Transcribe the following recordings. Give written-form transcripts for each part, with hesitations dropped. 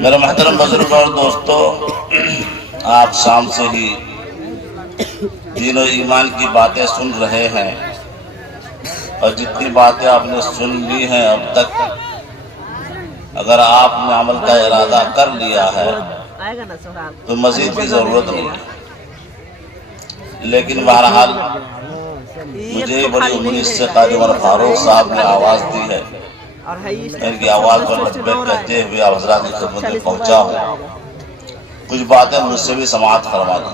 میرے محترم بزرگ اور دوستو، آپ شام سے ہی دین و ایمان کی باتیں سن رہے ہیں، اور جتنی باتیں آپ نے سن لی ہیں اب تک، اگر آپ نے عمل کا ارادہ کر لیا ہے تو مزید کی ضرورت نہیں ہے۔ لیکن بہرحال مجھے بڑی امید سے قاضی عمر فاروق صاحب نے آواز دی ہے، ان کی آواز پر لبیک کہتے ہوئے آپ حضرات کی خدمت میں پہنچا ہوں۔ کچھ باتیں مجھ سے بھی سماعت فرما دی۔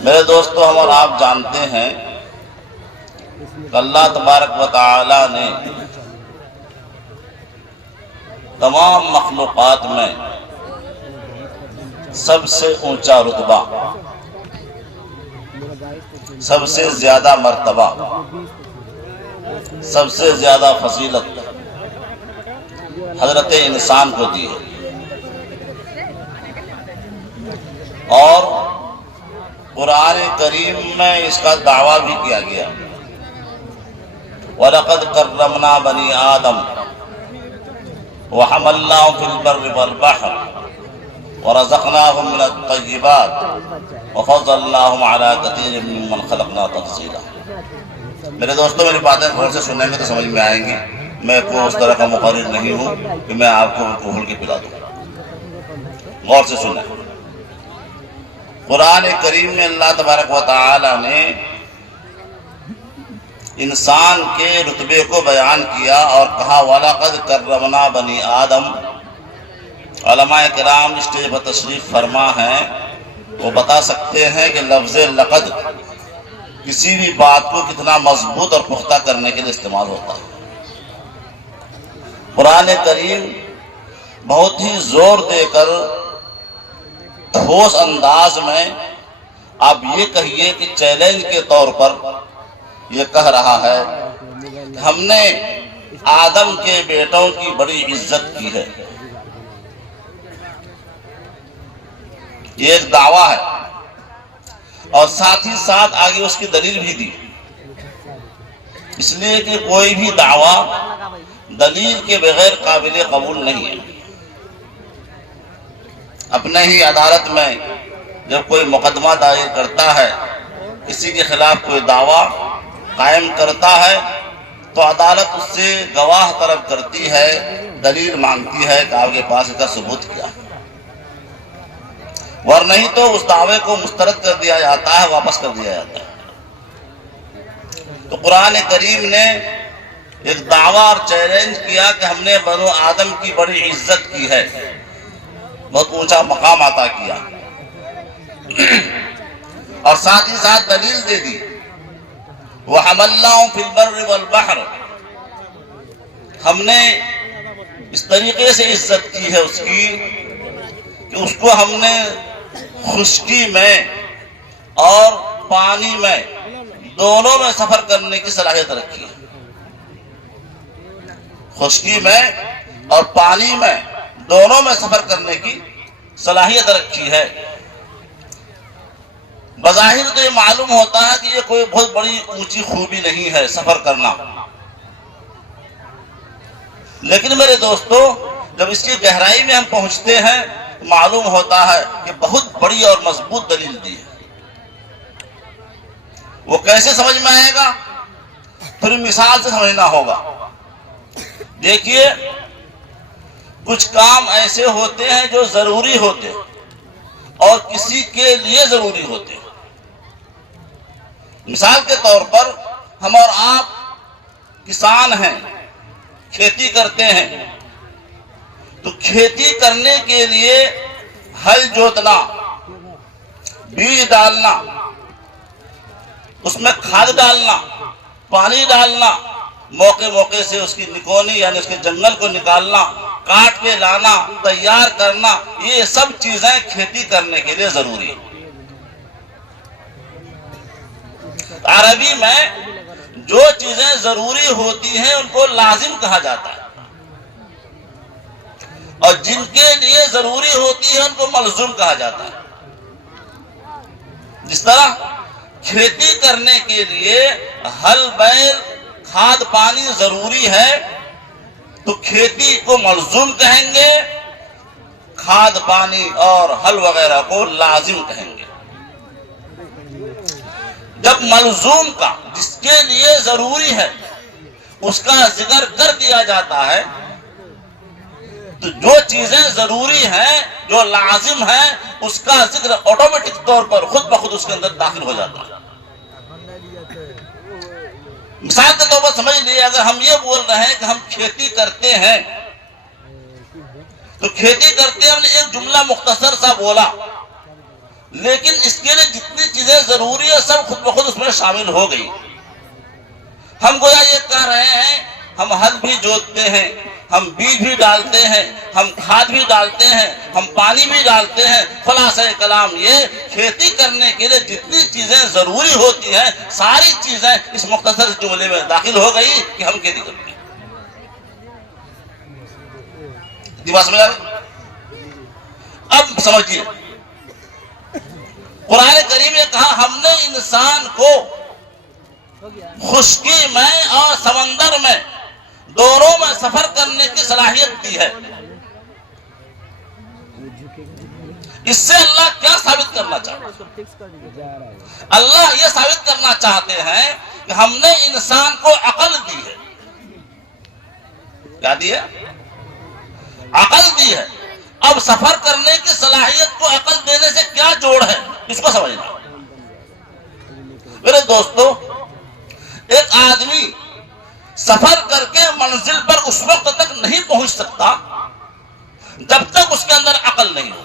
میرے دوستو، ہم اور آپ جانتے ہیں کہ اللہ تبارک و تعالی نے تمام مخلوقات میں سب سے اونچا رتبہ، سب سے زیادہ مرتبہ، سب سے زیادہ فضیلت حضرت انسان کو دی ہے، اور قرآن کریم میں اس کا دعویٰ بھی کیا گیا۔ وَلَقَدْ كَرَّمْنَا بَنِي آدَمَ وَحَمَلْنَاهُمْ فِي الْبَرِّ وَالْبَحْرِ وَرَزَقْنَاهُمْ مِنَ الطَّيِّبَاتِ وَفَضَّلْنَاهُمْ عَلَىٰ كَثِيرٍ مِّمَّنْ خَلَقْنَا تَفْضِيلًا۔ میرے دوستوں، میری باتیں غور سے سنیں گے تو سمجھ میں آئیں گی۔ میں کوئی اس طرح کا مقرر نہیں ہوں کہ میں آپ کو کھول کے پلا دوں۔ غور سے سنیں۔ قرآن کریم میں اللہ تبارک و تعالی نے انسان کے رتبے کو بیان کیا اور کہا وَلَقَدْ كَرَّمْنَا بَنِي آدم۔ علماء کرام اسٹیج پر تشریف فرما ہیں، وہ بتا سکتے ہیں کہ لفظ لقد کسی بھی بات کو کتنا مضبوط اور پختہ کرنے کے لیے استعمال ہوتا ہے۔ قرآن کریم بہت ہی زور دے کر ٹھوس انداز میں آپ یہ کہیے کہ چیلنج کے طور پر یہ کہہ رہا ہے کہ ہم نے آدم کے بیٹوں کی بڑی عزت کی ہے۔ یہ ایک دعویٰ ہے، اور ساتھ ہی ساتھ آگے اس کی دلیل بھی دی، اس لیے کہ کوئی بھی دعویٰ دلیل کے بغیر قابل قبول نہیں ہے۔ اپنے ہی عدالت میں جب کوئی مقدمہ دائر کرتا ہے، کسی کے خلاف کوئی دعویٰ قائم کرتا ہے، تو عدالت اس سے گواہ طلب کرتی ہے، دلیل مانگتی ہے کہ آپ کے پاس اس کا ثبوت کیا ہے، ورنہ نہیں تو اس دعوے کو مسترد کر دیا جاتا ہے، واپس کر دیا جاتا ہے۔ تو قرآن کریم نے ایک دعویٰ اور چیلنج کیا کہ ہم نے بنو آدم کی بڑی عزت کی ہے، بہت اونچا مقام عطا کیا، اور ساتھ ہی ساتھ دلیل دے دی وَحَمَلْنَاهُمْ فِي الْبَرِّ وَالْبَحْرِ۔ ہم نے اس طریقے سے عزت کی ہے اس کی کہ اس کو ہم نے خشکی میں اور پانی میں دونوں میں سفر کرنے کی صلاحیت رکھی ہے۔ خشکی میں اور پانی میں دونوں میں سفر کرنے کی صلاحیت رکھی ہے۔ بظاہر تو یہ معلوم ہوتا ہے کہ یہ کوئی بہت بڑی اونچی خوبی نہیں ہے سفر کرنا، لیکن میرے دوستو، جب اس کی گہرائی میں ہم پہنچتے ہیں معلوم ہوتا ہے کہ بہت بڑی اور مضبوط دلیل دی ہے۔ وہ کیسے سمجھ میں آئے گا؟ پھر مثال سے سمجھنا ہوگا۔ دیکھیے، کچھ کام ایسے ہوتے ہیں جو ضروری ہوتے ہیں اور کسی کے لیے ضروری ہوتے ہیں۔ مثال کے طور پر ہم اور آپ کسان ہیں، کھیتی کرتے ہیں، تو کھیتی کرنے کے لیے ہل جوتنا، بیج ڈالنا، اس میں کھاد ڈالنا، پانی ڈالنا، موقع موقع سے اس کی نکونی یعنی اس کے جنگل کو نکالنا، کاٹ کے لانا، تیار کرنا، یہ سب چیزیں کھیتی کرنے کے لیے ضروری ہیں۔ عربی میں جو چیزیں ضروری ہوتی ہیں ان کو لازم کہا جاتا ہے، اور جن کے لیے ضروری ہوتی ہے ان کو ملزوم کہا جاتا ہے۔ جس طرح کھیتی کرنے کے لیے ہل بیل کھاد پانی ضروری ہے، تو کھیتی کو ملزوم کہیں گے، کھاد پانی اور حل وغیرہ کو لازم کہیں گے۔ جب ملزوم کا، جس کے لیے ضروری ہے، اس کا ذکر کر دیا جاتا ہے تو جو چیزیں ضروری ہیں، جو لازم ہیں، اس کا ذکر آٹومیٹک طور پر خود بخود اس کے اندر داخل ہو جاتا ہے۔ مثال کے طور پر سمجھ لیے، اگر ہم یہ بول رہے ہیں کہ ہم کھیتی کرتے ہیں، تو کھیتی کرتے ہیں ہم نے ایک جملہ مختصر سا بولا، لیکن اس کے لیے جتنی چیزیں ضروری ہے سب خود بخود اس میں شامل ہو گئی۔ ہم گویا یہ کہہ رہے ہیں، ہم ہل بھی جوتتے ہیں، ہم بیج بھی ڈالتے ہیں، ہم کھاد بھی ڈالتے ہیں، ہم پانی بھی ڈالتے ہیں۔ خلاصہ کلام یہ، کھیتی کرنے کے لیے جتنی چیزیں ضروری ہوتی ہیں ساری چیزیں اس مختصر جملے میں داخل ہو گئی کہ ہم کھیتی کرتے ہیں۔ بات سمجھ آ رہی؟ اب سمجھیے، قرآن کریم نے کہا ہم نے انسان کو خشکی میں اور سمندر میں دونوں میں سفر کرنے کی صلاحیت دی ہے۔ اس سے اللہ کیا ثابت کرنا چاہتے ہیں؟ اللہ یہ ثابت کرنا چاہتے ہیں کہ ہم نے انسان کو عقل دی ہے۔ کیا دی ہے؟ عقل دی ہے۔ اب سفر کرنے کی صلاحیت کو عقل دینے سے کیا جوڑ ہے، اس کو سمجھنا۔ میرے دوستو، ایک آدمی سفر کر کے منزل پر اس وقت تک نہیں پہنچ سکتا جب تک اس کے اندر عقل نہیں ہو۔